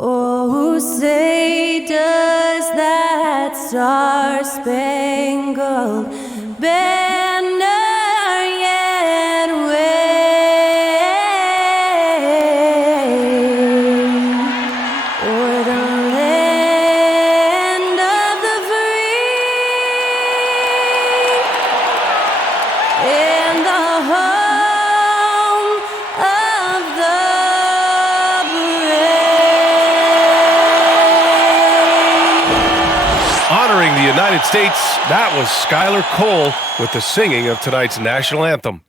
Oh, say does that star-spangled banner yet wave o'er the land of the free and the home of the honoring the United States, that was Skylar Cole with the singing of tonight's national anthem.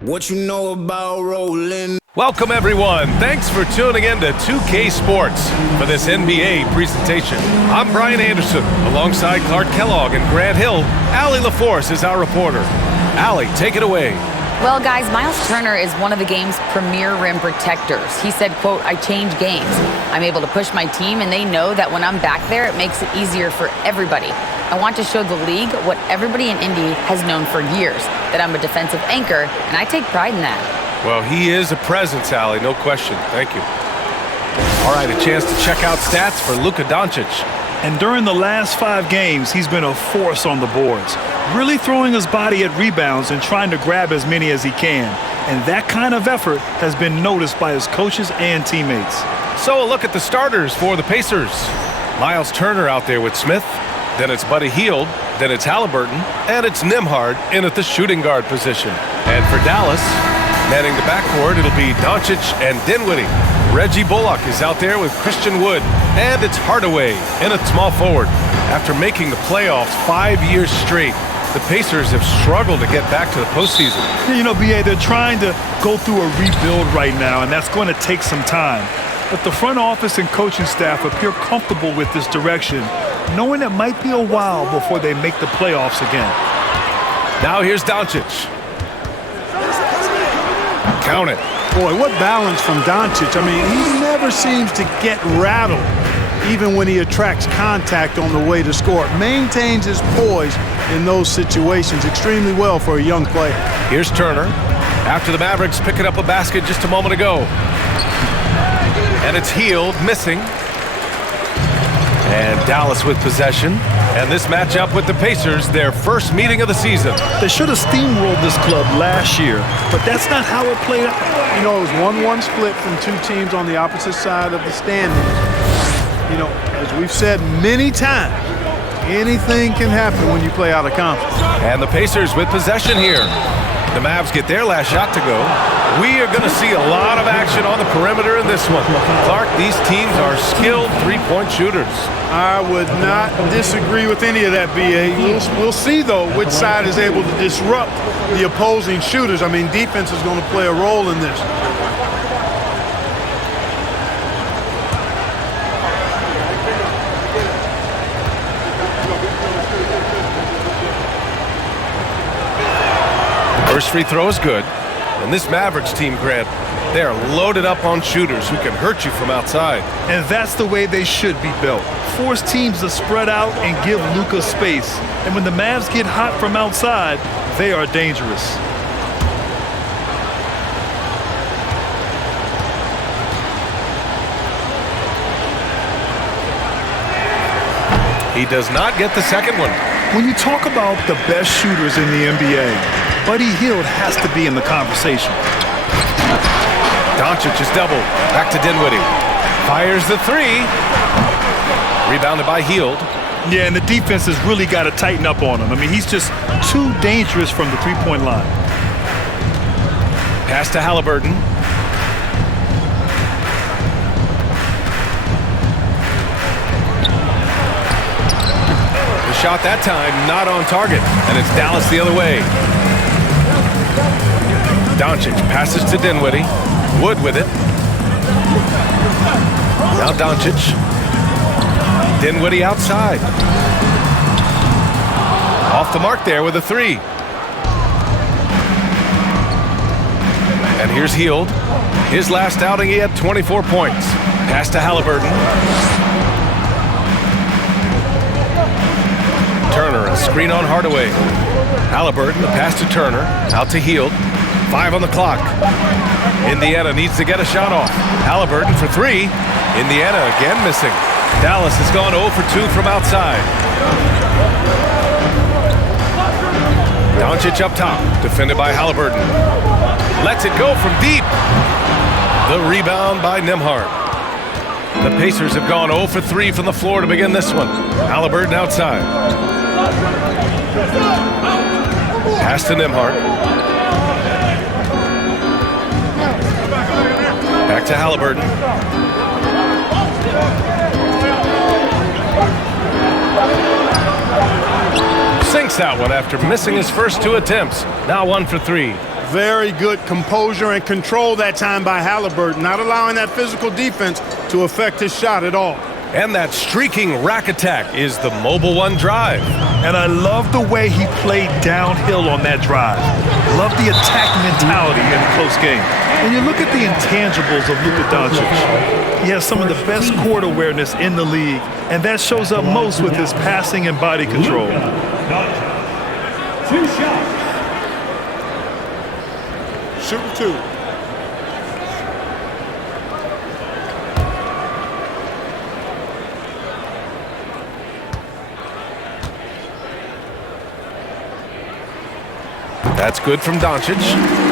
What you know about rolling? Welcome, everyone. Thanks for tuning in to 2K Sports for this NBA presentation. I'm Brian Anderson, alongside Clark Kellogg and Grant Hill. Allie LaForce is our reporter. Allie, take it away. Well, guys, Miles Turner is one of the game's premier rim protectors. He said, quote, "I change games. I'm able to push my team, and they know that when I'm back there, it makes it easier for everybody. I want to show the league what everybody in Indy has known for years, that I'm a defensive anchor, and I take pride in that." Well, he is a presence, Allie, no question. Thank you. All right, a chance to check out stats for Luka Doncic. And during the last 5 games, he's been a force on the boards, really throwing his body at rebounds and trying to grab as many as he can. And that kind of effort has been noticed by his coaches and teammates. So a look at the starters for the Pacers. Miles Turner out there with Smith. Then it's Buddy Hield. Then it's Halliburton. And it's Nembhard in at the shooting guard position. And for Dallas, manning the backcourt, it'll be Doncic and Dinwiddie. Reggie Bullock is out there with Christian Wood. And it's Hardaway in at small forward. After making the playoffs 5 years straight, the Pacers have struggled to get back to the postseason. You know, B.A., they're trying to go through a rebuild right now, and that's going to take some time. But the front office and coaching staff appear comfortable with this direction, knowing it might be a while before they make the playoffs again. Now here's Doncic. Count it. Boy, what balance from Doncic. I mean, he never seems to get rattled, even when he attracts contact on the way to score. Maintains his poise in those situations extremely well for a young player. Here's Turner. After the Mavericks picking up a basket just a moment ago. And it's Hield missing. And Dallas with possession. And this matchup with the Pacers, their first meeting of the season. They should have steamrolled this club last year, but that's not how it played out. You know, it was 1-1 split from 2 teams on the opposite side of the standings. You know, as we've said many times, anything can happen when you play out of conference. And the Pacers with possession here. The Mavs get their last shot to go. We are going to see a lot of action on the perimeter in this one. Clark, these teams are skilled three-point shooters. I would not disagree with any of that, B.A. We'll see, though, which side is able to disrupt the opposing shooters. I mean, defense is going to play a role in this. First free throw is good. And this Mavericks team, Grant, they are loaded up on shooters who can hurt you from outside. And that's the way they should be built. Force teams to spread out and give Luka space. And when the Mavs get hot from outside, they are dangerous. He does not get the second one. When you talk about the best shooters in the NBA, Buddy Hield has to be in the conversation. Doncic is doubled. Back to Dinwiddie. Fires the three. Rebounded by Hield. Yeah, and the defense has really got to tighten up on him. I mean, he's just too dangerous from the three-point line. Pass to Halliburton. shot that time, not on target, and it's Dallas the other way. Doncic passes to Dinwiddie. Wood with it. Now Doncic. Dinwiddie outside. Off the mark there with a three. And here's Hield. His last outing, he had 24 points. Pass to Halliburton. Turner, a screen on Hardaway. Halliburton, the pass to Turner. Out to Hield. 5 on the clock. Indiana needs to get a shot off. Halliburton for three. Indiana again missing. Dallas has gone 0 for 2 from outside. Doncic up top, defended by Halliburton. Lets it go from deep. The rebound by Nembhard. The Pacers have gone 0 for 3 from the floor to begin this one. Halliburton outside. Pass to Nembhard. Back to Halliburton. Sinks that one after missing his first 2 attempts. Now 1 for 3. Very good composure and control that time by Halliburton, not allowing that physical defense to affect his shot at all. And that streaking rack attack is the mobile one drive. And I love the way he played downhill on that drive. Love the attack mentality in a close game. And you look at the intangibles of Luka Doncic. He has some of the best court awareness in the league, and that shows up most with his passing and body control. 2 shots. Shooting 2. That's good from Doncic,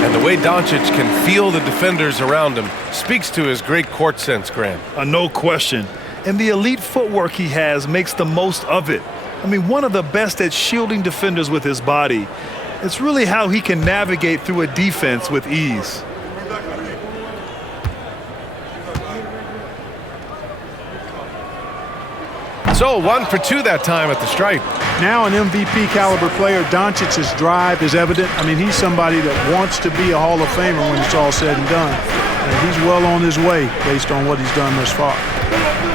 and the way Doncic can feel the defenders around him speaks to his great court sense, Grant. No question. And the elite footwork he has makes the most of it. I mean, one of the best at shielding defenders with his body. It's really how he can navigate through a defense with ease. So 1 for 2 that time at the stripe. Now an MVP caliber player. Doncic's drive is evident. I mean, he's somebody that wants to be a Hall of Famer when it's all said and done. And he's well on his way based on what he's done thus far.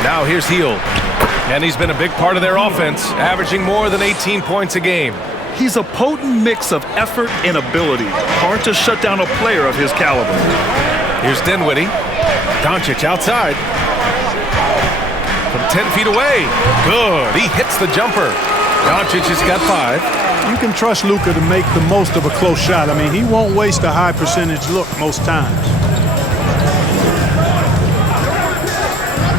Now here's Hield. And he's been a big part of their offense, averaging more than 18 points a game. He's a potent mix of effort and ability. Hard to shut down a player of his caliber. Here's Dinwiddie. Doncic outside. From 10 feet away. Good. He hits the jumper. Doncic has got 5. You can trust Luka to make the most of a close shot. I mean, he won't waste a high percentage look most times.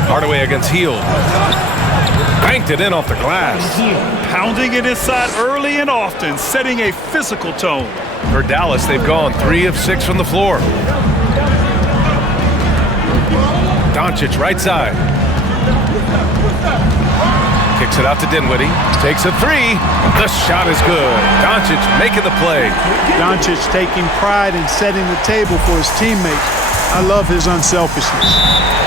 Hardaway against Hield. Banked it in off the glass. Pounding it inside early and often, setting a physical tone. For Dallas, they've gone 3 of 6 from the floor. Doncic right side. Kicks it out to Dinwiddie. Takes a 3. The shot is good. Doncic making the play. Doncic taking pride in setting the table for his teammates. I love his unselfishness.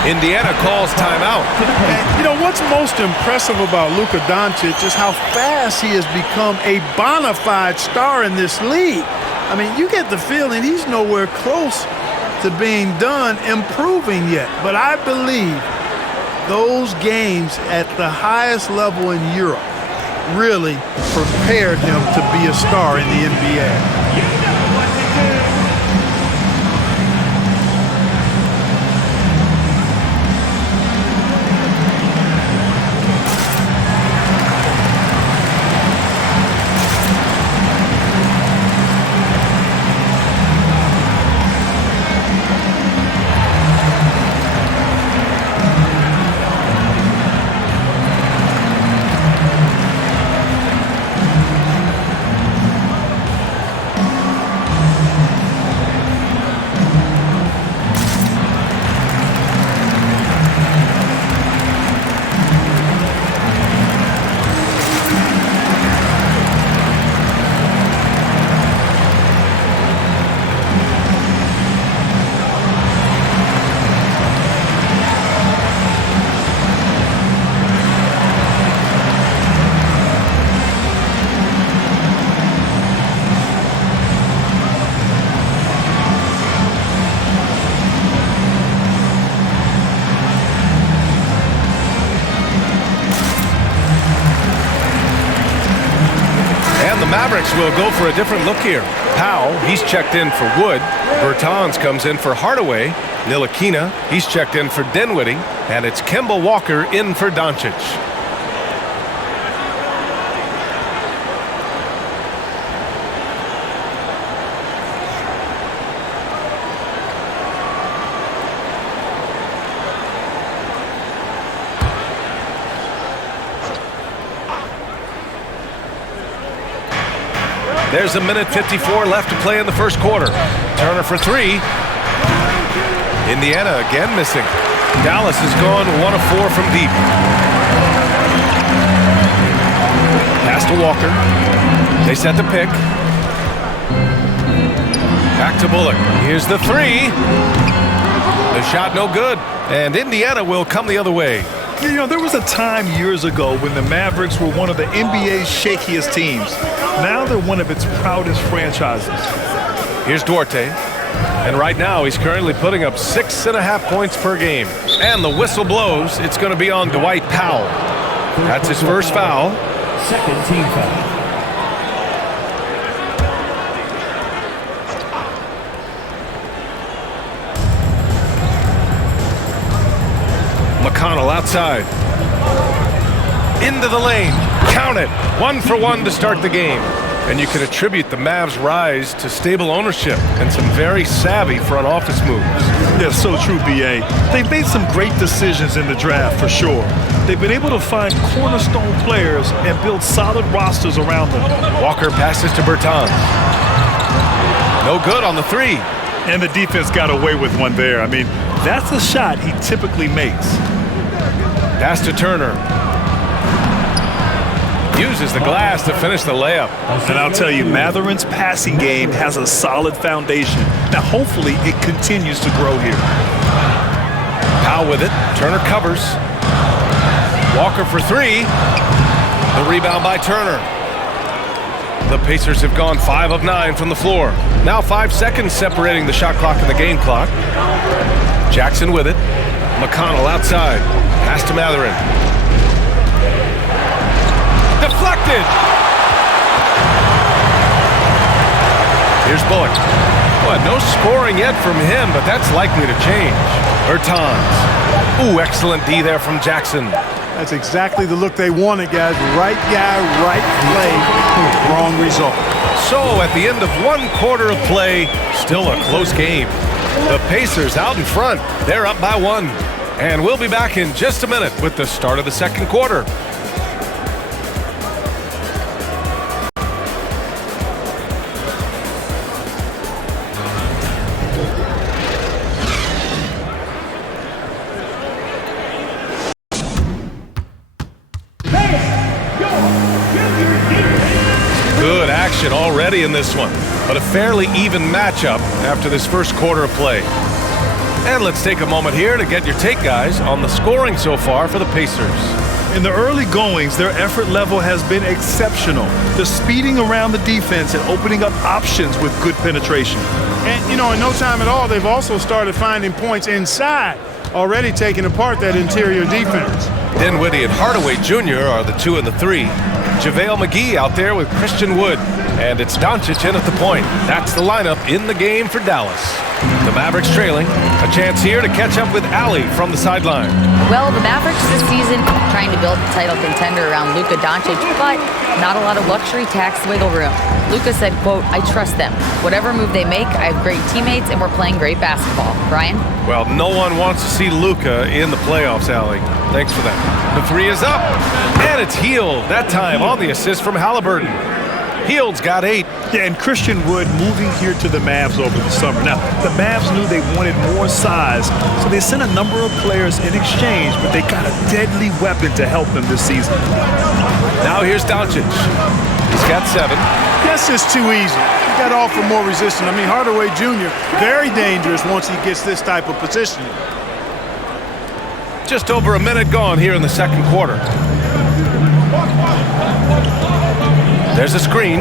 Indiana calls timeout. And, you know, what's most impressive about Luka Doncic is how fast he has become a bona fide star in this league. I mean, you get the feeling he's nowhere close to being done improving yet. But I believe those games at the highest level in Europe really prepared him to be a star in the NBA. will go for a different look here. Powell, he's checked in for Wood. Bertans comes in for Hardaway. Ntilikina, he's checked in for Dinwiddie. And it's Kemba Walker in for Doncic. There's a minute 54 left to play in the first quarter. Turner for three. Indiana again missing. Dallas has gone 1 of 4 from deep. Pass to Walker. They set the pick. Back to Bullock. Here's the three. The shot no good. And Indiana will come the other way. You know, there was a time years ago when the Mavericks were one of the NBA's shakiest teams. Now they're one of its proudest franchises. Here's Duarte. And right now he's currently putting up 6.5 points per game. And the whistle blows. It's going to be on Dwight Powell. That's his first foul. Second team foul. McConnell outside. Into the lane. Count it. 1 for 1 to start the game. And you can attribute the Mavs' rise to stable ownership and some very savvy front office moves. Yeah, so true, B.A. They've made some great decisions in the draft, for sure. They've been able to find cornerstone players and build solid rosters around them. Walker passes to Bertans. No good on the three. And the defense got away with one there. I mean, that's a shot he typically makes. Pass to Turner. Uses the glass to finish the layup. And I'll tell you, Matherin's passing game has a solid foundation. Now, hopefully, it continues to grow here. Powell with it. Turner covers. Walker for three. The rebound by Turner. The Pacers have gone 5 of 9 from the floor. Now 5 seconds separating the shot clock and the game clock. Jackson with it. McConnell outside. Pass to Matherin. Deflected. Here's Bullock. Well, no scoring yet from him, but that's likely to change. Bertans. Ooh, excellent D there from Jackson. That's exactly the look they wanted, guys. Right guy, right play, wrong result. So at the end of 1 quarter of play, still a close game. The Pacers out in front. They're up by 1. And we'll be back in just a minute with the start of the second quarter. Good action already in this one, but a fairly even matchup after this first quarter of play. And let's take a moment here to get your take, guys, on the scoring so far for the Pacers. In the early goings, their effort level has been exceptional. They're speeding around the defense and opening up options with good penetration. And, you know, in no time at all, they've also started finding points inside, already taking apart that interior defense. Dinwiddie and Hardaway Jr. are the 2 and the 3. JaVale McGee out there with Christian Wood. And it's Doncic in at the point. That's the lineup in the game for Dallas. The Mavericks trailing. A chance here to catch up with Allie from the sideline. Well, the Mavericks this season trying to build a title contender around Luka Doncic, but not a lot of luxury tax wiggle room. Luka said, quote, "I trust them. Whatever move they make, I have great teammates and we're playing great basketball." Brian? Well, no one wants to see Luka in the playoffs, Allie. Thanks for that. The three is up, and it's Hield. That time on the assist from Halliburton. Hield's got 8. Yeah, and Christian Wood moving here to the Mavs over the summer. Now, the Mavs knew they wanted more size, so they sent a number of players in exchange, but they got a deadly weapon to help them this season. Now here's Doncic. He's got 7. That's just too easy. You got to offer more resistance. I mean, Hardaway Jr., very dangerous once he gets this type of positioning. Just over a minute gone here in the second quarter. There's a screen.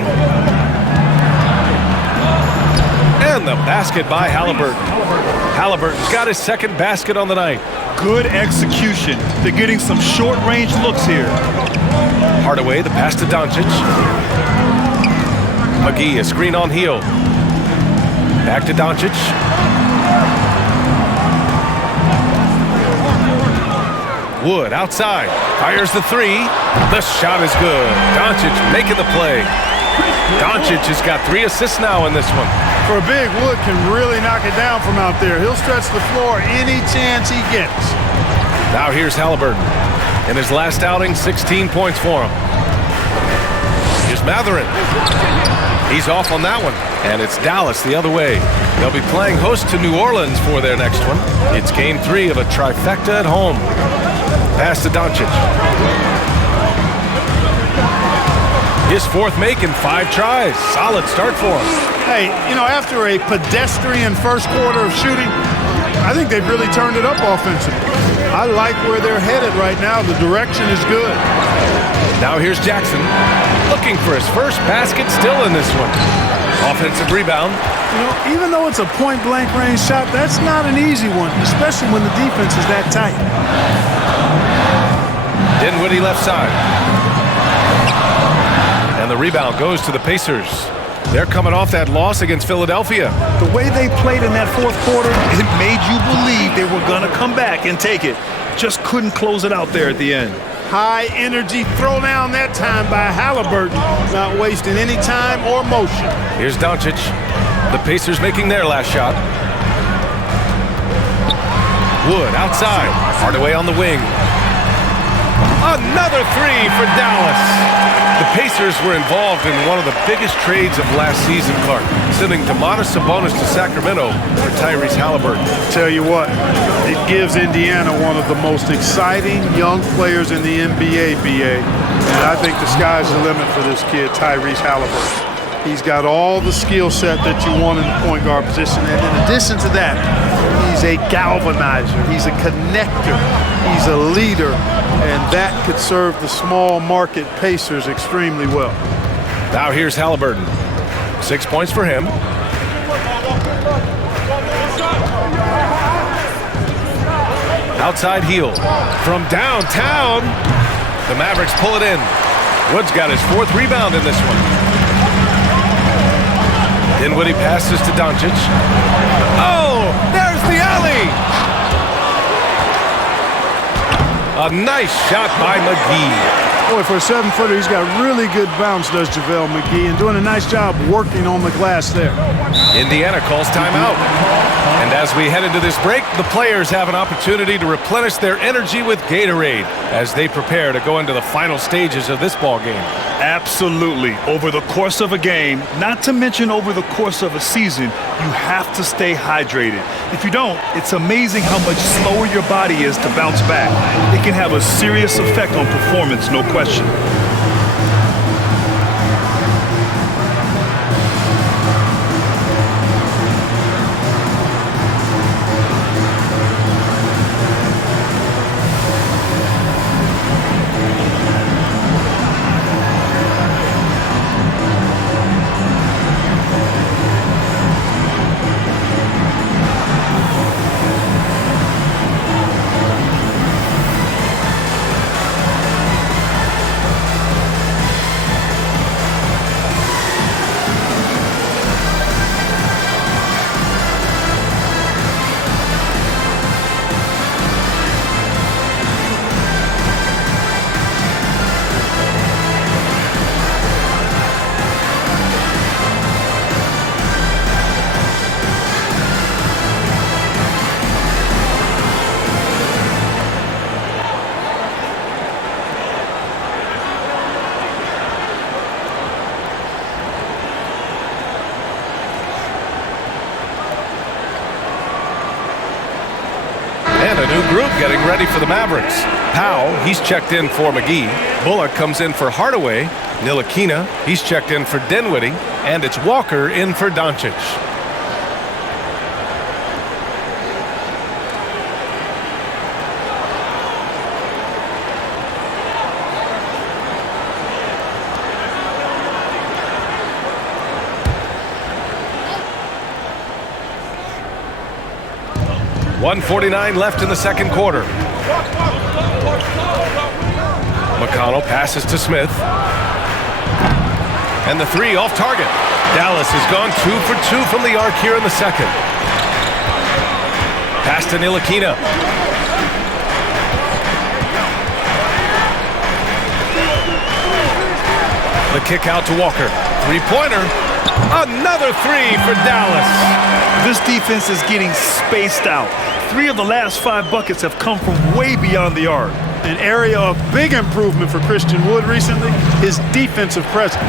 And the basket by Halliburton. Halliburton's got his second basket on the night. Good execution. They're getting some short-range looks here. Hardaway, the pass to Doncic. McGee, a screen on Heel. Back to Doncic. Wood outside. Fires the three. The shot is good. Doncic making the play. Doncic has got 3 assists now in this one. For a big, Wood can really knock it down from out there. He'll stretch the floor any chance he gets. Now here's Halliburton. In his last outing, 16 points for him. Here's Matherin. He's off on that one. And it's Dallas the other way. They'll be playing host to New Orleans for their next one. It's game 3 of a trifecta at home. Pass to Doncic. His 4th make in 5 tries. Solid start for him. Hey, you know, after a pedestrian first quarter of shooting, I think they've really turned it up offensively. I like where they're headed right now. The direction is good. Now here's Jackson, looking for his first basket still in this one. Offensive rebound. You know, even though it's a point-blank range shot, that's not an easy one, especially when the defense is that tight. Dinwiddie left side. And the rebound goes to the Pacers. They're coming off that loss against Philadelphia. The way they played in that 4th quarter, it made you believe they were going to come back and take it. Just couldn't close it out there at the end. High energy throw down that time by Halliburton, not wasting any time or motion. Here's Doncic. The Pacers making their last shot. Wood outside. Hardaway on the wing. Another 3 for Dallas. The Pacers were involved in one of the biggest trades of last season, Clark, sending Domantas Sabonis to Sacramento for Tyrese Halliburton. Tell you what, it gives Indiana one of the most exciting young players in the NBA, BA. And I think the sky's the limit for this kid, Tyrese Halliburton. He's got all the skill set that you want in the point guard position. And in addition to that, he's a galvanizer. He's a connector. He's a leader. And that could serve the small market Pacers extremely well. Now here's Halliburton. 6 points for him. Outside Heel. From downtown, the Mavericks pull it in. Wood's got his 4th rebound in this one. Dinwiddie passes to Doncic. Oh, there's the alley! A nice shot by McGee. Boy, for a 7-footer, he's got really good bounce, does JaVale McGee, and doing a nice job working on the glass there. Indiana calls timeout. And as we head into this break, the players have an opportunity to replenish their energy with Gatorade as they prepare to go into the final stages of this ball game. Absolutely. Over the course of a game, not to mention over the course of a season, you have to stay hydrated. If you don't, it's amazing how much slower your body is to bounce back. It can have a serious effect on performance, no question. And a new group getting ready for the Mavericks. Powell, he's checked in for McGee. Bullock comes in for Hardaway. Ntilikina, he's checked in for Dinwiddie. And it's Walker in for Doncic. .149 left in the second quarter. McConnell passes to Smith. And the three off target. Dallas has gone 2 for 2 from the arc here in the second. Pass to Ntilikina. The kick out to Walker. Three-pointer. Another three for Dallas. This defense is getting spaced out. 3 of the last 5 buckets have come from way beyond the arc. An area of big improvement for Christian Wood recently, his defensive presence.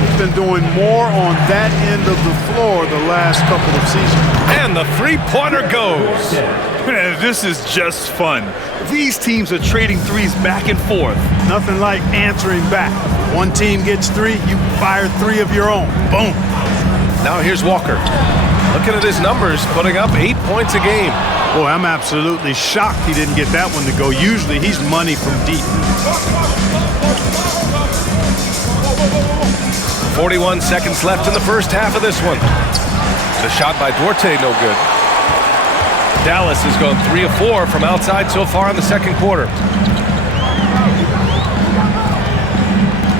He's been doing more on that end of the floor the last couple of seasons. And the three-pointer goes. Man, this is just fun. These teams are trading threes back and forth. Nothing like answering back. One team gets 3, you fire 3 of your own. Boom. Now here's Walker. Looking at his numbers, putting up 8 points a game. Boy, I'm absolutely shocked he didn't get that one to go. Usually he's money from deep. 41 seconds left in the first half of this one. The shot by Duarte, no good. Dallas has gone 3 of 4 from outside so far in the second quarter.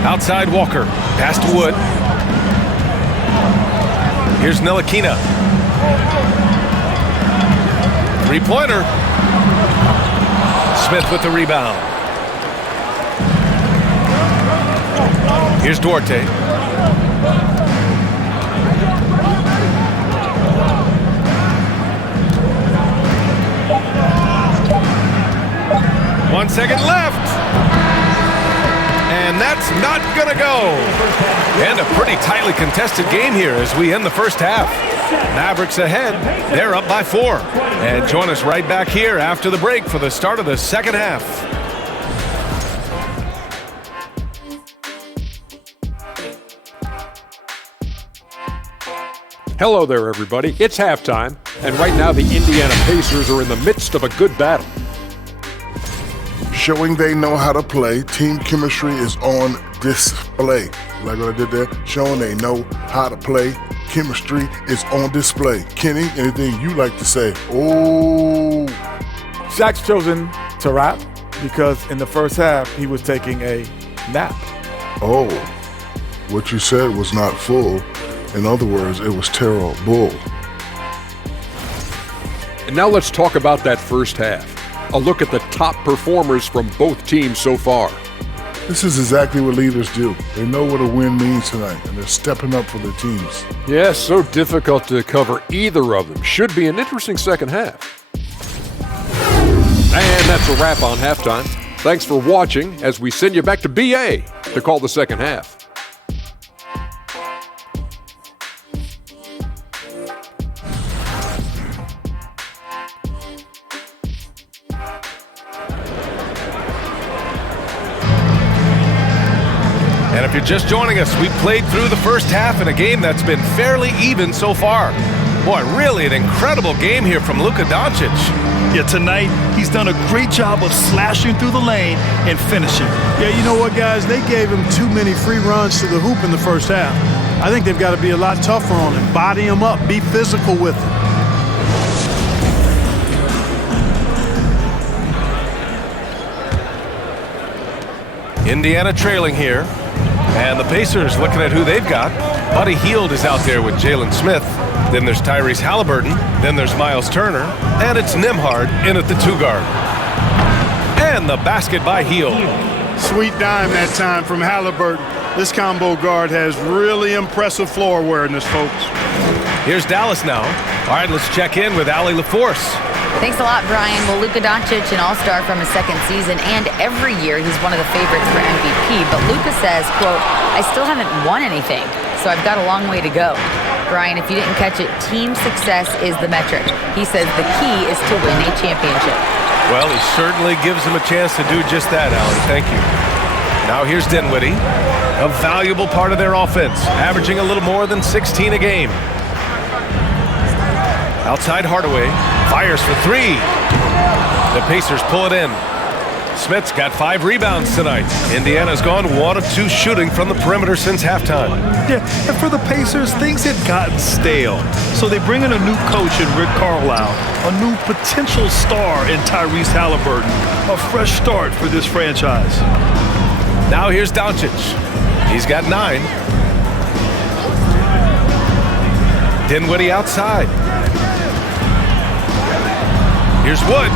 Outside Walker. Pass to Wood. Here's Ntilikina. Three-pointer. Smith with the rebound. Here's Duarte. One second left. And that's not gonna go. And a pretty tightly contested game here as we end the first half. Mavericks ahead. They're up by 4. And join us right back here after the break for the start of the second half. Hello there, everybody. It's halftime, and right now the Indiana Pacers are in the midst of a good battle. Showing they know how to play, team chemistry is on display. Like what I did there, showing they know how to play, chemistry is on display. Kenny, anything you like to say? Oh. Shaq's chosen to rap because in the first half he was taking a nap. Oh, what you said was not full. In other words, it was terrible. And now let's talk about that first half. A look at the top performers from both teams so far. This is exactly what leaders do. They know what a win means tonight, and they're stepping up for their teams. Yeah, so difficult to cover either of them. Should be an interesting second half. And that's a wrap on halftime. Thanks for watching as we send you back to BA to call the second half. And if you're just joining us, we've played through the first half in a game that's been fairly even so far. Boy, really an incredible game here from Luka Doncic. Yeah, tonight he's done a great job of slashing through the lane and finishing. Yeah, you know what, guys? They gave him too many free runs to the hoop in the first half. I think they've got to be a lot tougher on him. Body him up. Be physical with him. Indiana trailing here. And the Pacers looking at who they've got. Buddy Hield is out there with Jalen Smith. Then there's Tyrese Halliburton. Then there's Miles Turner. And it's Nembhard in at the 2-guard. And the basket by Hield. Sweet dime that time from Halliburton. This combo guard has really impressive floor awareness, folks. Here's Dallas now. All right, let's check in with Allie LaForce. Thanks a lot, Brian. Well, Luka Doncic, an all-star from his second season, and every year he's one of the favorites for MVP. But Luka says, quote, I still haven't won anything, so I've got a long way to go. Brian, if you didn't catch it, team success is the metric. He says the key is to win a championship. Well, he certainly gives them a chance to do just that, Allie. Thank you. Now here's Dinwiddie, a valuable part of their offense, averaging a little more than 16 a game. Outside Hardaway, fires for 3. The Pacers pull it in. Smith's got 5 rebounds tonight. Indiana's gone 1 of 2 shooting from the perimeter since halftime. Yeah, and for the Pacers, things had gotten stale. So they bring in a new coach in Rick Carlisle, a new potential star in Tyrese Halliburton, a fresh start for this franchise. Now here's Doncic. He's got 9. Dinwiddie outside. Here's Wood.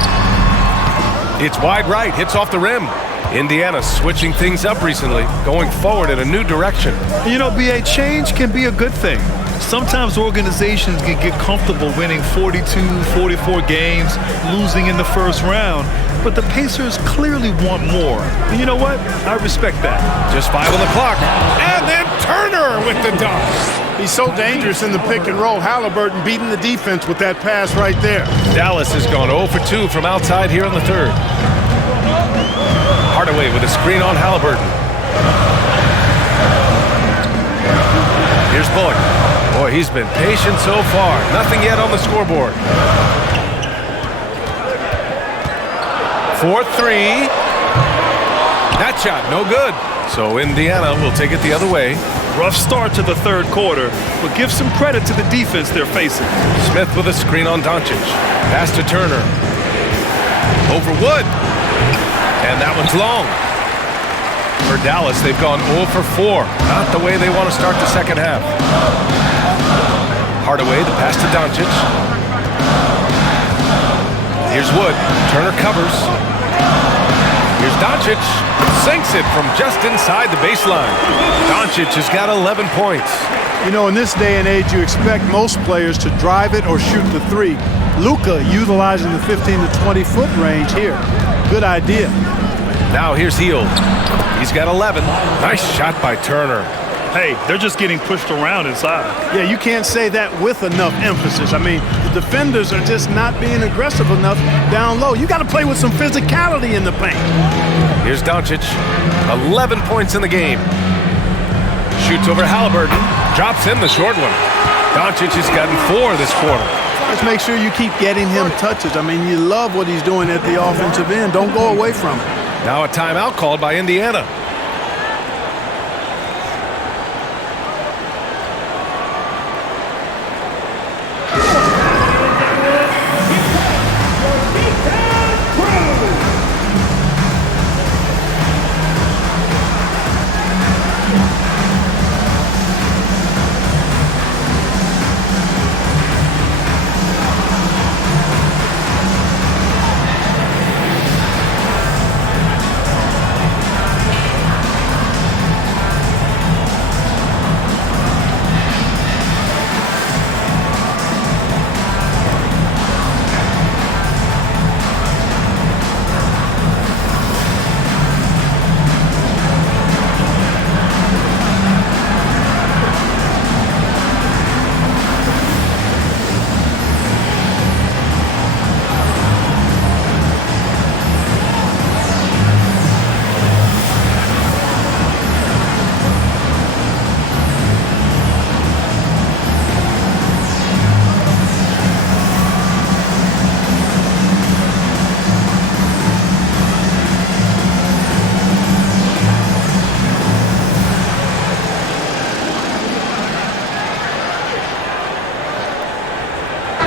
It's wide right, hits off the rim. Indiana switching things up recently, going forward in a new direction. You know, B.A., change can be a good thing. Sometimes organizations can get comfortable winning 42, 44 games, losing in the first round, but the Pacers clearly want more. And you know what? I respect that. Just 5 on the clock. And then Turner with the dunk. He's so dangerous in the pick and roll. Halliburton beating the defense with that pass right there. Dallas has gone 0 for 2 from outside here in the third. Hardaway with a screen on Halliburton. Here's Bullock. Boy, he's been patient so far. Nothing yet on the scoreboard. 4-3. That shot, no good. So Indiana will take it the other way. Rough start to the third quarter, but give some credit to the defense they're facing. Smith with a screen on Doncic. Pass to Turner. Over Wood. And that one's long. For Dallas, they've gone 0 for 4. Not the way they want to start the second half. Hardaway, the pass to Doncic. Here's Wood. Turner covers. Here's Doncic. Sinks it from just inside the baseline. Doncic has got 11 points. You know, in this day and age, you expect most players to drive it or shoot the three. Luka utilizing the 15 to 20-foot range here. Good idea. Now here's Hield. He's got 11. Nice shot by Turner. Hey, they're just getting pushed around inside. Yeah, you can't say that with enough emphasis. I mean, the defenders are just not being aggressive enough down low. You got to play with some physicality in the paint. Here's Doncic. 11 points in the game. Shoots over Halliburton. Drops in the short one. Doncic has gotten 4 this quarter. Just make sure you keep getting him touches. I mean, you love what he's doing at the offensive end. Don't go away from it. Now a timeout called by Indiana.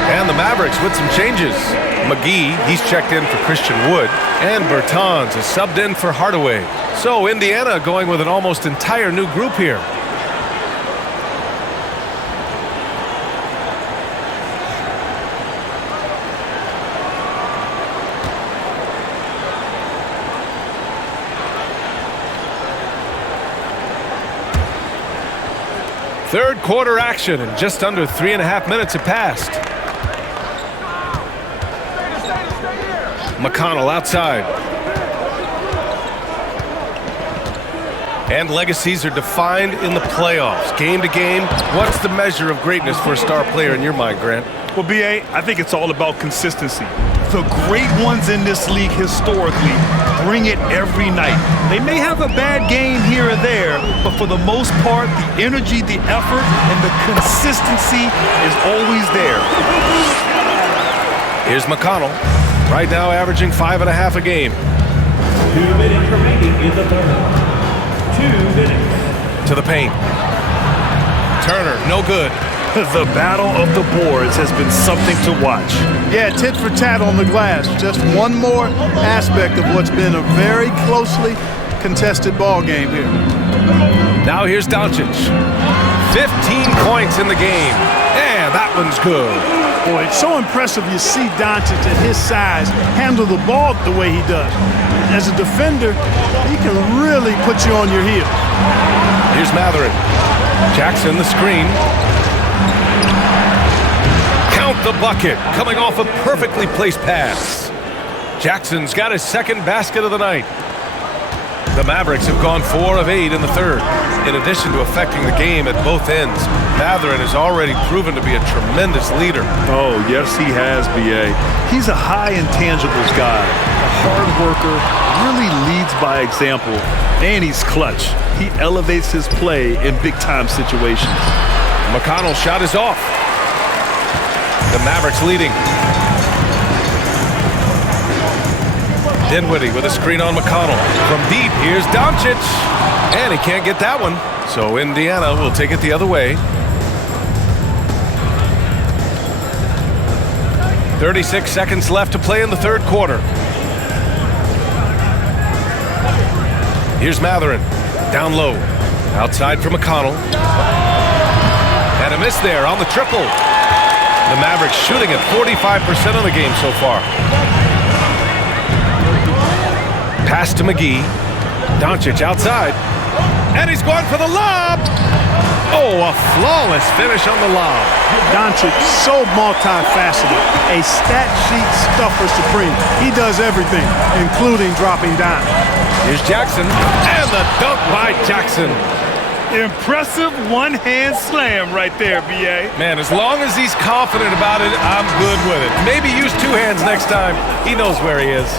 And the Mavericks with some changes. McGee, he's checked in for Christian Wood. And Bertans is subbed in for Hardaway. So Indiana going with an almost entire new group here. Third quarter action, and just under 3.5 minutes have passed. McConnell outside. And legacies are defined in the playoffs. Game to game, what's the measure of greatness for a star player in your mind, Grant? Well, B.A., I think it's all about consistency. The great ones in this league historically bring it every night. They may have a bad game here or there, but for the most part, the energy, the effort, and the consistency is always there. Here's McConnell, right now averaging 5.5 a game. 2 minutes remaining in the third. 2 minutes. To the paint. Turner, no good. The battle of the boards has been something to watch. Yeah, tit for tat on the glass. Just one more aspect of what's been a very closely contested ball game here. Now here's Doncic. 15 points in the game. And And that one's good. Boy, it's so impressive you see Doncic at his size handle the ball the way he does. As a defender, he can really put you on your heels. Here's Matherin. Jackson the screen. Count the bucket, coming off a perfectly placed pass. Jackson's got his second basket of the night. The Mavericks have gone 4 of 8 in the third. In addition to affecting the game at both ends, Matherin has already proven to be a tremendous leader. Oh, yes, he has, B.A. He's a high intangibles guy, a hard worker, really leads by example, and he's clutch. He elevates his play in big-time situations. McConnell's shot is off. The Mavericks leading. Dinwiddie with a screen on McConnell. From deep, here's Doncic. And he can't get that one. So Indiana will take it the other way. 36 seconds left to play in the third quarter. Here's Matherin. Down low. Outside for McConnell. And a miss there on the triple. The Mavericks shooting at 45% of the game so far. Pass to McGee. Doncic outside. And he's going for the lob. Oh, a flawless finish on the lob. Doncic, so multifaceted. A stat sheet stuffer supreme. He does everything, including dropping down. Here's Jackson. And the dunk by Jackson. Impressive one-hand slam right there, B.A. Man, as long as he's confident about it, I'm good with it. Maybe use 2 hands next time. He knows where he is.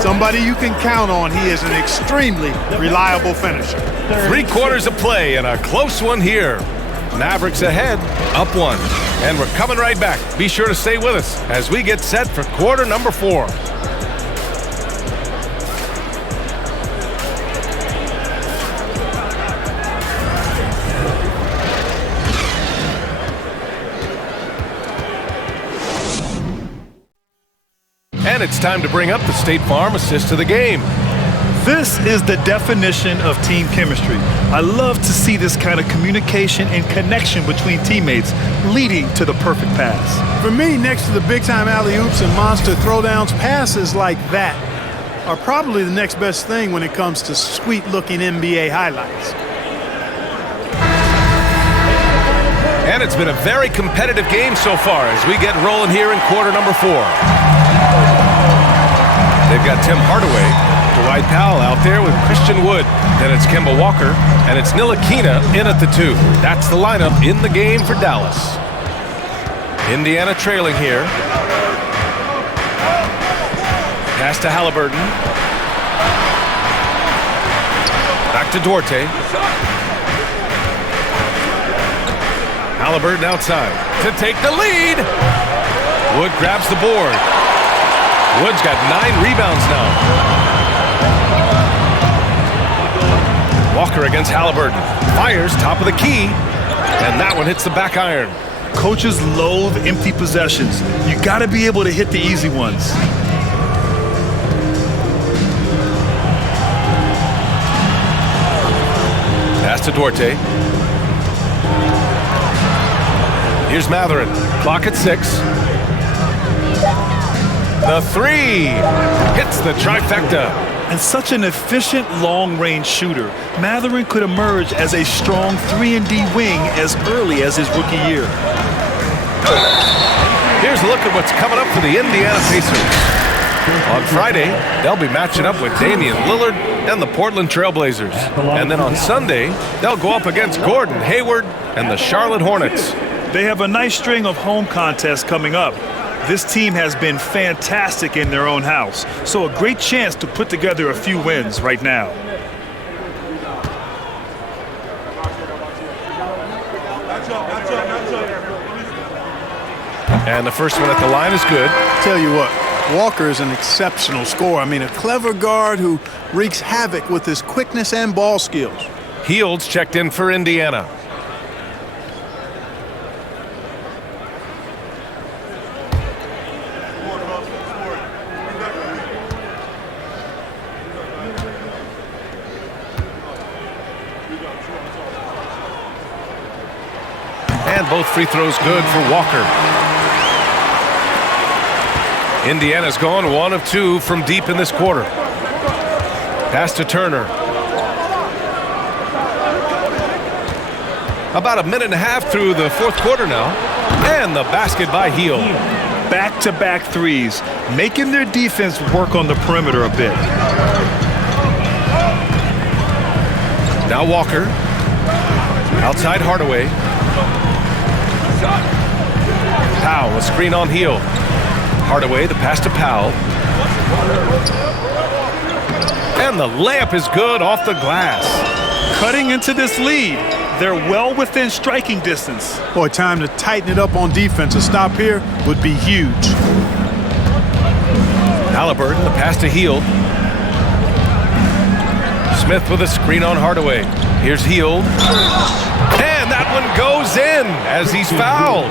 Somebody you can count on. He is an extremely reliable finisher. 3 quarters of play and a close one here. Mavericks ahead, up 1. And we're coming right back. Be sure to stay with us as we get set for quarter number 4. And it's time to bring up the State Farm assist of the game. This is the definition of team chemistry. I love to see this kind of communication and connection between teammates leading to the perfect pass. For me, next to the big-time alley-oops and monster throwdowns, passes like that are probably the next best thing when it comes to sweet-looking NBA highlights. And it's been a very competitive game so far as we get rolling here in quarter number 4. They've got Tim Hardaway, Dwight Powell out there with Christian Wood. Then it's Kemba Walker, and it's Ntilikina in at the 2. That's the lineup in the game for Dallas. Indiana trailing here. Pass to Halliburton. Back to Duarte. Halliburton outside to take the lead. Wood grabs the board. Wood's got 9 rebounds now. Walker against Halliburton. Fires top of the key. And that one hits the back iron. Coaches loathe empty possessions. You got to be able to hit the easy ones. Pass to Duarte. Here's Matherin. Clock at 6. The 3 hits the trifecta. And such an efficient long-range shooter, Matherin could emerge as a strong 3-and-D wing as early as his rookie year. Here's a look at what's coming up for the Indiana Pacers. On Friday, they'll be matching up with Damian Lillard and the Portland Trailblazers. And then on Sunday, they'll go up against Gordon Hayward and the Charlotte Hornets. They have a nice string of home contests coming up. This team has been fantastic in their own house, so a great chance to put together a few wins right now. And the first one at the line is good. Tell you what, Walker is an exceptional scorer. I mean, a clever guard who wreaks havoc with his quickness and ball skills. Hields checked in for Indiana. And And both free throws good for Walker. Indiana's gone 1 of 2 from deep in this quarter. Pass to Turner. About a minute and a half through the fourth quarter now. And the basket by Hield. Back-to-back threes, making their defense work on the perimeter a bit. Now Walker. Outside Hardaway. Powell, a screen on Hield. Hardaway, the pass to Powell. And the layup is good off the glass. Cutting into this lead. They're well within striking distance. Boy, time to tighten it up on defense. A stop here would be huge. Halliburton, the pass to Hield. Smith with a screen on Hardaway. Here's Hield. And that one goes in as he's fouled.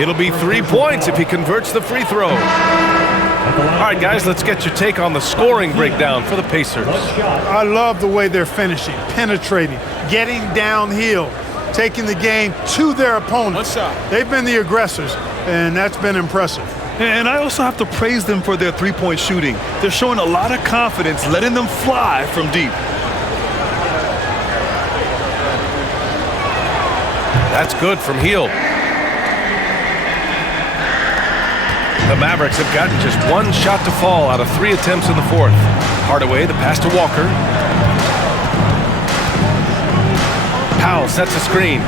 It'll be 3 points if he converts the free throw. All right, guys, let's get your take on the scoring breakdown for the Pacers. I love the way they're finishing, penetrating, getting downhill, taking the game to their opponents. They've been the aggressors, and that's been impressive. And I also have to praise them for their three-point shooting. They're showing a lot of confidence, letting them fly from deep. That's good from Hield. The Mavericks have gotten just 1 shot to fall out of 3 attempts in the fourth. Hardaway, the pass to Walker. Powell sets a screen.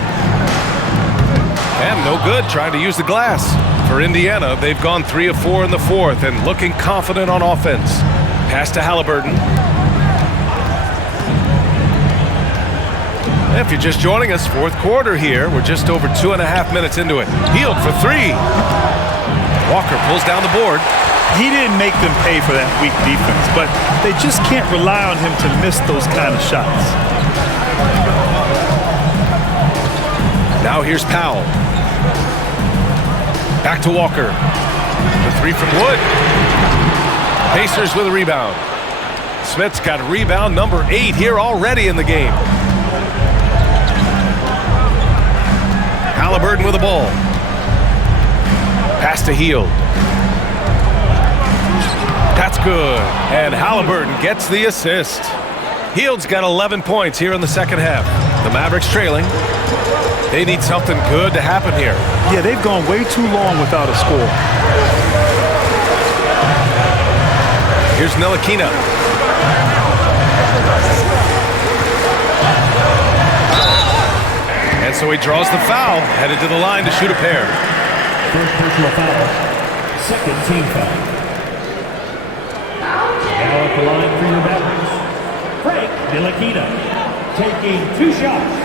And no good trying to use the glass. For Indiana, they've gone 3 of 4 in the fourth and looking confident on offense. Pass to Halliburton. If you're just joining us, fourth quarter here. We're just over 2.5 minutes into it. Hield for 3. Walker pulls down the board. He didn't make them pay for that weak defense, but they just can't rely on him to miss those kind of shots. Now here's Powell. Back to Walker. The 3 from Wood. Pacers with a rebound. Smith's got rebound number 8 here already in the game. Halliburton with the ball. Pass to Hield. That's good. And Halliburton gets the assist. Hield's got 11 points here in the second half. The Mavericks trailing. They need something good to happen here. Yeah, they've gone way too long without a score. Here's Ntilikina. And so he draws the foul, headed to the line to shoot a pair. First personal foul. Second team foul. Now at the line for your Mavericks, Frank Ntilikina, taking 2 shots.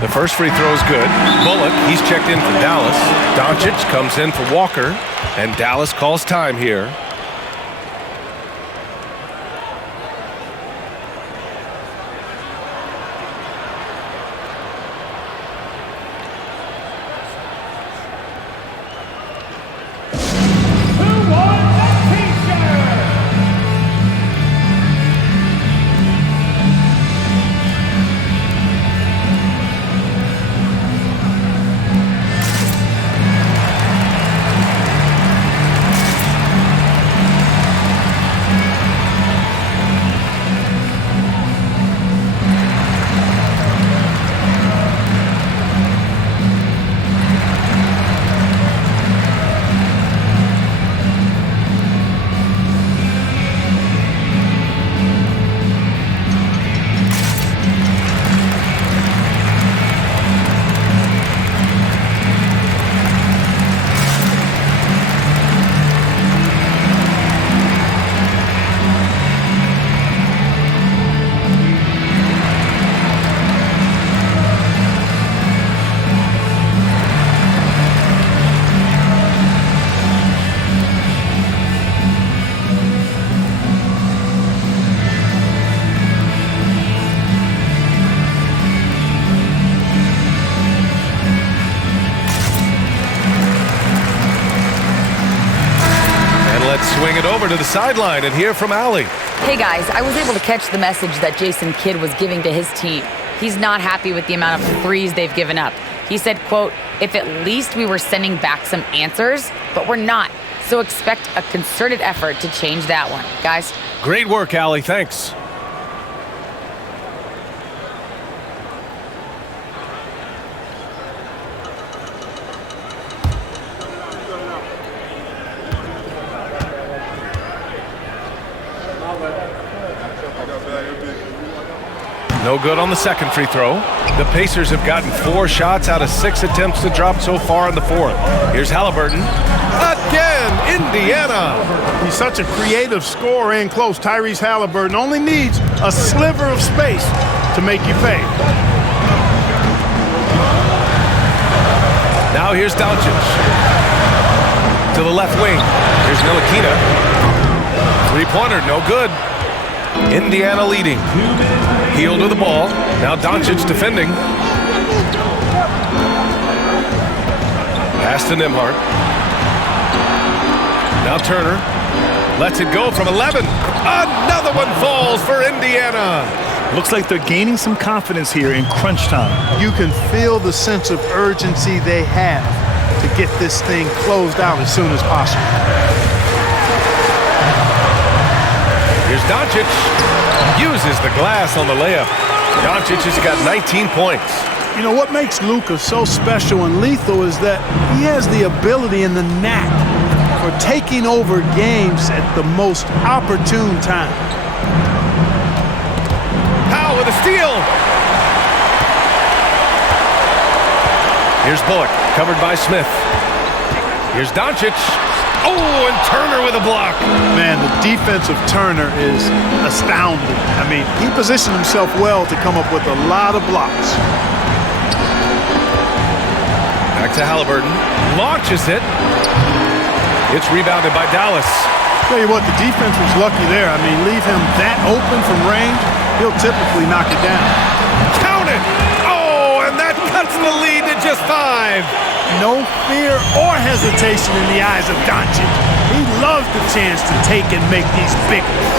The first free throw is good. Bullock, he's checked in for Dallas. Doncic comes in for Walker, and Dallas calls time here. swing it over to the sideline and hear from Allie. Hey guys, I was able to catch the message that Jason Kidd was giving to his team. He's not happy with the amount of threes they've given up. He said, quote, if at least we were sending back some answers, but we're not. So expect a concerted effort to change that one. Guys. Great work, Allie. Thanks. No good on the second free throw. The Pacers have gotten 4 shots out of 6 attempts to drop so far in the fourth. Here's Halliburton. Again, Indiana. He's such a creative scorer in close. Tyrese Halliburton only needs a sliver of space to make you pay. Now here's Doncic. To the left wing. Here's Ntilikina. Three-pointer, no good. Indiana leading. Hield with the ball. Now Doncic defending. Pass to Nembhard. Now Turner. Lets it go from 11. Another one falls for Indiana. Looks like they're gaining some confidence here in crunch time. You can feel the sense of urgency they have to get this thing closed out as soon as possible. Here's Doncic. Uses the glass on the layup. Doncic has got 19 points. You know, what makes Luka so special and lethal is that he has the ability and the knack for taking over games at the most opportune time. Powell with a steal. Here's Bullock, covered by Smith. Here's Doncic. Oh, and Turner with a block. Man, the defense of Turner is astounding. I mean, he positioned himself well to come up with a lot of blocks. Back to Halliburton. Launches it. It's rebounded by Dallas. Tell you what, the defense was lucky there. I mean, leave him that open from range, he'll typically knock it down. Count it! Oh, and that cuts the lead to just 5. No fear or hesitation in the eyes of Doncic. He loves the chance to take and make these big ones.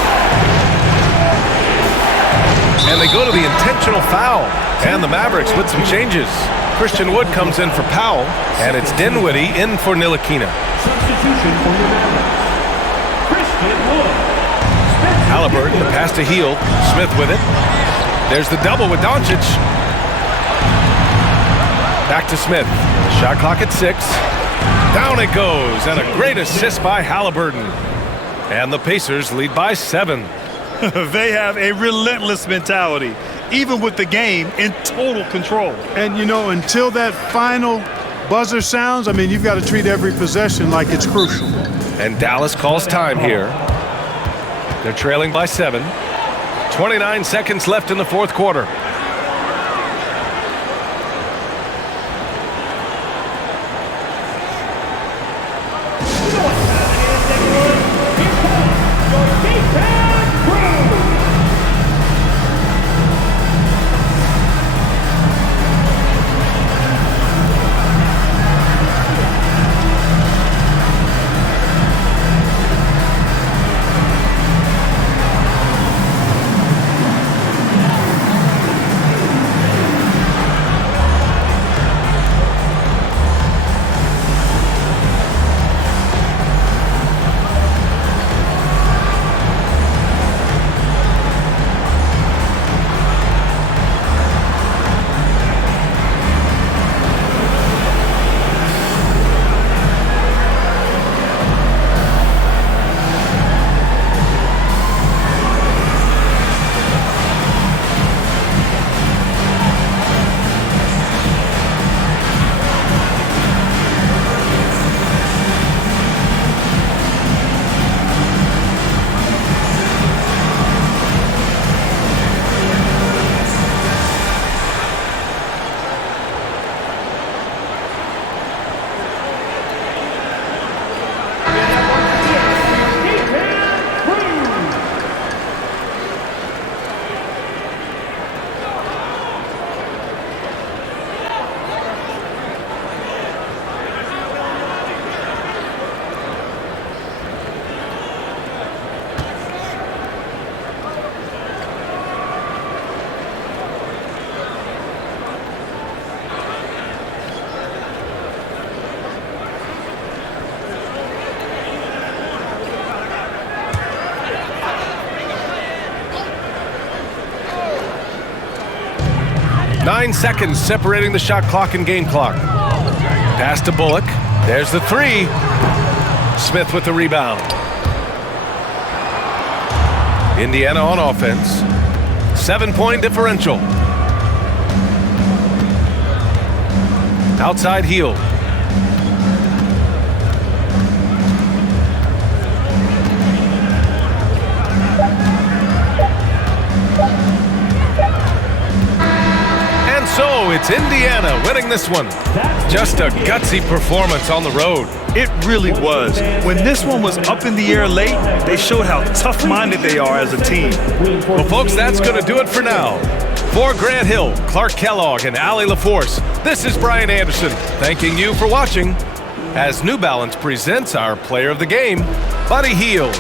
And they go to the intentional foul. And the Mavericks with some changes. Christian Wood comes in for Powell, and it's Dinwiddie in for Ntilikina. Substitution for the Mavericks. Christian Wood. Halliburton, the pass to Hield. Smith with it. There's the double with Doncic. Back to Smith. Shot clock at 6. Down it goes, and a great assist by Halliburton. And the Pacers lead by 7. They have a relentless mentality, even with the game in total control. And, you know, until that final buzzer sounds, I mean, you've got to treat every possession like it's crucial. And Dallas calls time here. They're trailing by 7. 29 seconds left in the fourth quarter. 9 seconds separating the shot clock and game clock. Pass to Bullock. There's the three. Smith with the rebound. Indiana on offense. 7-point differential. Outside Hield. And so it's Indiana winning this one. Just a gutsy performance on the road. It really was. When this one was up in the air late, they showed how tough-minded they are as a team. Well, folks, that's going to do it for now. For Grant Hill, Clark Kellogg, and Allie LaForce, this is Brian Anderson thanking you for watching as New Balance presents our player of the game, Buddy Hield.